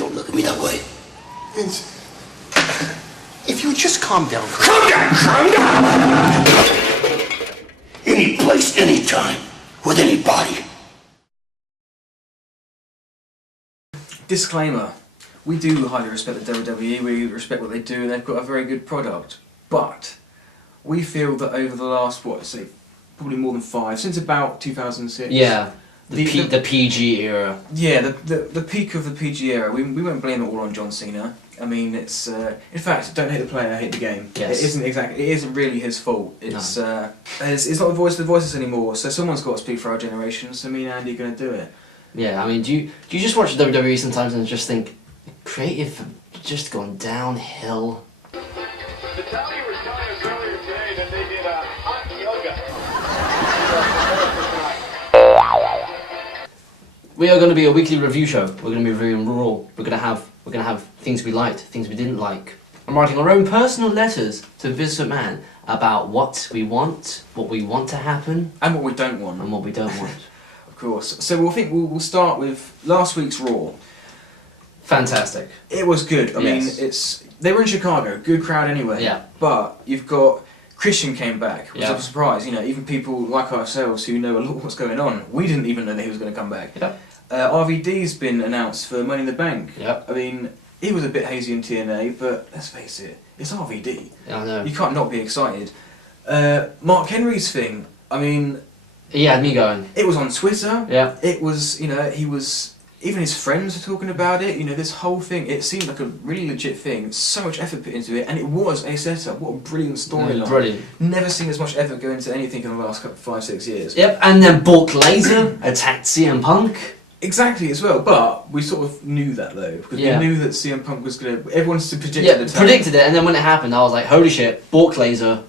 Don't look at me that way. Vince, if you would just calm down. Calm down! Calm down! Any place, anytime, with anybody. Disclaimer. We do highly respect the WWE, we respect what they do, and they've got a very good product. But we feel that over the last, probably more than 5, since about 2006. Yeah, the PG era. Yeah, the peak of the PG era. We won't blame it all on John Cena. I mean, it's in fact, don't hate the player, hate the game. Yes. It isn't really his fault. It's it's not the voices anymore. So someone's got to speak for our generation. So me and Andy are going to do it. Yeah, I mean, do you just watch WWE sometimes and just think, creative have just gone downhill? Natalia was telling us earlier today that they did hot yoga. We are going to be a weekly review show. We're going to be reviewing Raw. We're going to have things we liked, things we didn't like. I'm writing our own personal letters to Vince McMahon about what we want to happen, And what we don't want. and what we don't want. Of course. So we'll start with last week's Raw. Fantastic. It was good. I Yes. mean, they were in Chicago, good crowd anyway. Yeah. But you've got Christian came back, which Yeah. was a surprise. You know, even people like ourselves who know a lot of what's going on, we didn't even know that he was going to come back. Yeah. RVD's been announced for Money in the Bank. Yeah. I mean, he was a bit hazy in TNA, but let's face it, it's RVD. I know. You can't not be excited. Mark Henry's thing. I mean, He had me going. it was on Twitter. Yeah. It was, he was, even his friends were talking about it, this whole thing, it seemed like a really legit thing, so much effort put into it, and it was a setup. What a brilliant storyline. Brilliant. Never seen as much effort go into anything in the last 5-6 years. Yep, and then Bork Laser attacked CM Punk. Exactly, as well, but we sort of knew that though, because Yeah. we knew that CM Punk was going to, everyone's predicted Yeah, the time. predicted it, and then when it happened, I was like, holy shit, Bork Laser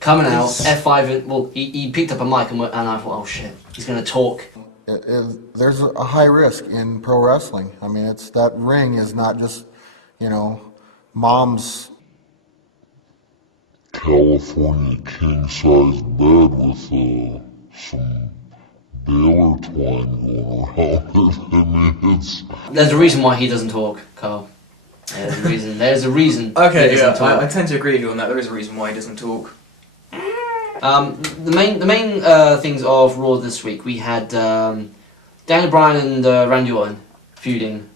coming out, F5, he picked up a mic and I thought, oh shit, he's going to talk. There's a high risk in pro wrestling. I mean, it's that ring is not just, mom's California king-size bed with some Baylor twine going around it. I mean, it's... There's a reason why he doesn't talk, Carl. There's a reason Okay, he doesn't talk. I tend to agree with you on that. There is a reason why he doesn't talk. The main things of Raw this week, we had Daniel Bryan and Randy Orton feuding.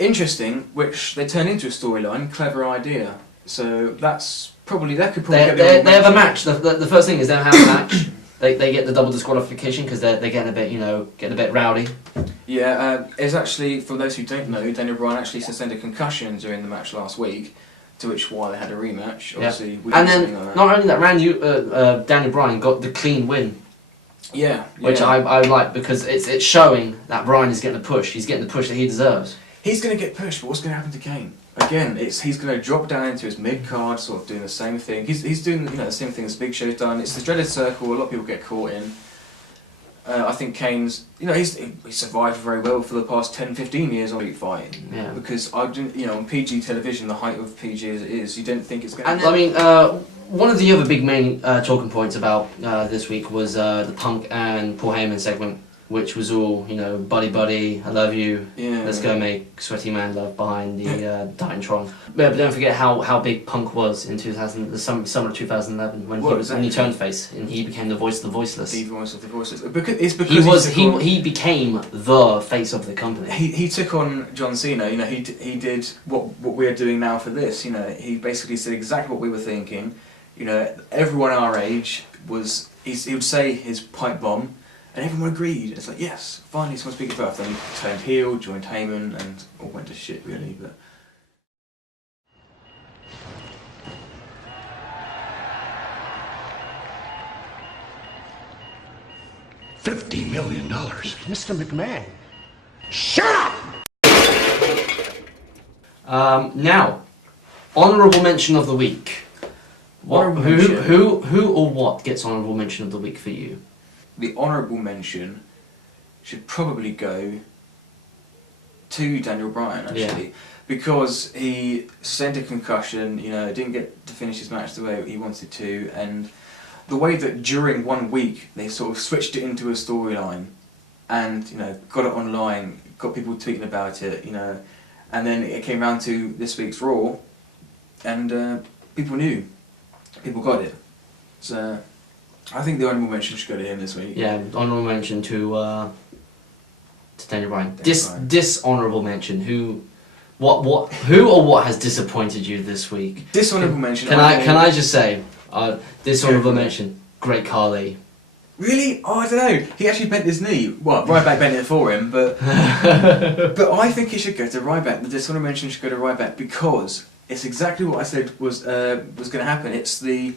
Interesting, which they turned into a storyline. Clever idea. So that could probably They get have a match. The first thing is they have a match. They get the double disqualification because they're getting a bit rowdy. Yeah, it's actually, for those who don't know, Daniel Bryan actually sustained a concussion during the match last week, to which why they had a rematch. Obviously, we and didn't then see that. not only that, Daniel Bryan got the clean win, Yeah, which I like because it's showing that Bryan is getting the push. He's getting the push that he deserves. He's going to get pushed, but what's going to happen to Kane? Again, he's going to drop down into his mid-card, sort of doing the same thing. He's doing the same thing as Big Show's done. It's the dreaded circle a lot of people get caught in. I think Kane's, he's survived very well for the past 10-15 years on Street Fight. Yeah. Because, on PG television, the height of PG as it is, you don't think it's going to... And I mean, one of the other big main talking points about this week was the Punk and Paul Heyman segment, which was all, buddy, I love you, Yeah. let's go make Sweaty Man Love behind the Titantron. But don't forget how big Punk was in the summer of 2011 when he turned face and he became the voice of the voiceless. The voice of the voiceless. Because he became the face of the company. He took on John Cena. He did what we're doing now for this. He basically said exactly what we were thinking. Everyone our age he would say his pipe bomb, and everyone agreed. It's like, yes, finally someone speaking for us. Then he turned heel, joined Heyman, and all went to shit really. But $50 million. Mr. McMahon. Shut up! Now, honourable mention of the week. Who or what gets honourable mention of the week for you? The honourable mention should probably go to Daniel Bryan, actually. Because he sustained a concussion, didn't get to finish his match the way he wanted to, and the way that during 1 week they sort of switched it into a storyline and, got it online, got people tweeting about it, And then it came round to this week's Raw, and people knew, people got it. So I think the honourable mention should go to him this week. Yeah, honourable mention to Daniel Bryan. Bryan. Dishonourable mention. Who or what has disappointed you this week? Dishonourable mention. Can I just say, dishonourable mention. Great Carly. Really? Oh, I don't know. He actually bent his knee. Well, Ryback bent it for him, but but I think he should go to Ryback. The dishonourable mention should go to Ryback because it's exactly what I said was going to happen. It's the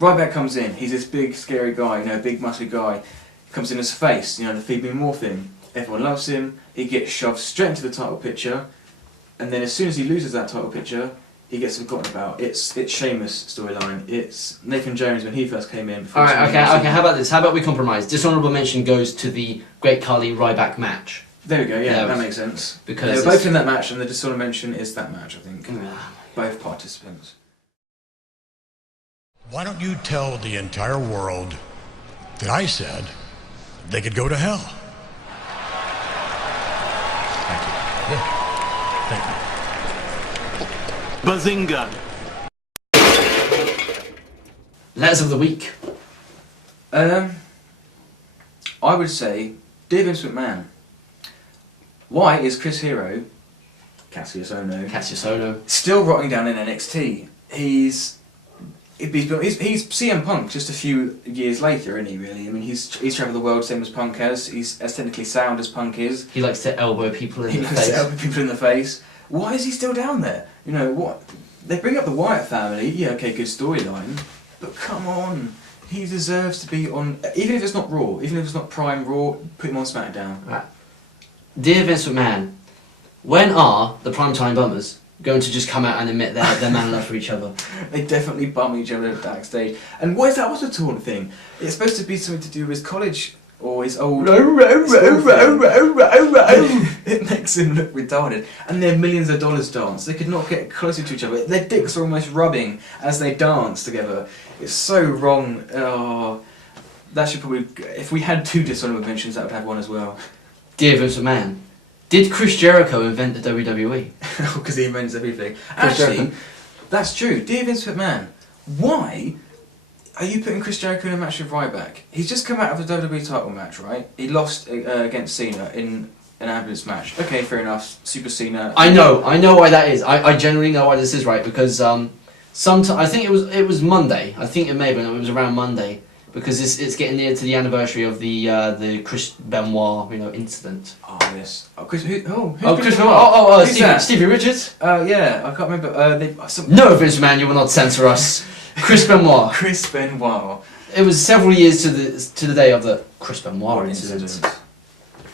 Ryback comes in. He's this big, scary guy, big, muscly guy. Comes in his face, the Feed Me More thing. Everyone loves him. He gets shoved straight into the title picture, and then as soon as he loses that title picture, he gets forgotten about. It's Sheamus storyline. It's Nathan Jones when he first came in. Alright, okay, how about this? How about we compromise? Dishonourable mention goes to the Great Khali Ryback match. There we go, that makes sense. Because they were both in that match, and the dishonourable mention is that match, I think. Both participants. Why don't you tell the entire world that I said they could go to hell? Thank you. Thank you. Bazinga! Letters of the week. I would say, Dear Vince McMahon, why is Chris Hero, Cassius Ohno, still rotting down in NXT? He's CM Punk just a few years later, isn't he? Really? I mean, he's travelled the world same as Punk has. He's as technically sound as Punk is. He likes to elbow people in the face. He likes to elbow people in the face. Why is he still down there? What? They bring up the Wyatt family. Yeah, okay, good storyline, but come on, he deserves to be on. Even if it's not Raw, even if it's not Prime Raw, put him on SmackDown. Right. Dear Vince McMahon, when are the Primetime Bummers going to just come out and admit their man love for each other? They definitely bum each other backstage. And what is that Otter Torn thing? It's supposed to be something to do with his college or his old It makes him look retarded. And they're millions of dollars dance. They could not get closer to each other. Their dicks are almost rubbing as they dance together. It's so wrong. Oh, that should probably... If we had 2 dishonourable mentions, that would have one as well. Dear Vince McMahon, did Chris Jericho invent the WWE? Because he invents everything. Actually, that's true. Dear Vince McMahon, why are you putting Chris Jericho in a match with Ryback? He's just come out of a WWE title match, right? He lost against Cena in an ambulance match. Okay, fair enough. Super Cena. I know why that is. I generally know why this is, right? Because I think it was Monday. I think it may have been. It was around Monday. Because it's getting near to the anniversary of the Chris Benoit, incident. Oh yes. Oh, Chris. Chris Benoit. Oh, Stevie Richards. Yeah, I can't remember. No, Vince McMahon, you will not censor us. Chris Benoit. Chris Benoit. It was several years to the day of the Chris Benoit incident.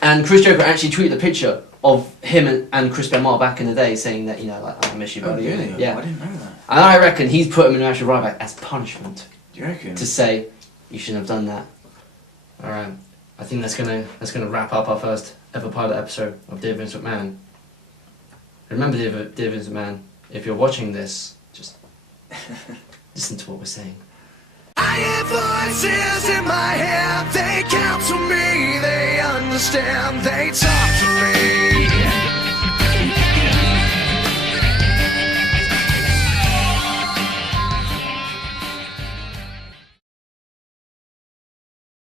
And Chris Jericho actually tweeted a picture of him and Chris Benoit back in the day, saying that I miss you, buddy. Oh, really? Yeah. I didn't know that. And I reckon he's put him in a match with Ryback as punishment. Do you reckon? To say you shouldn't have done that. All right. I think that's gonna wrap up our first ever pilot episode of Dear Vince McMahon. Remember, Dear Vince McMahon, if you're watching this, just listen to what we're saying. I hear voices in my head, they count to me, they understand, they talk to me.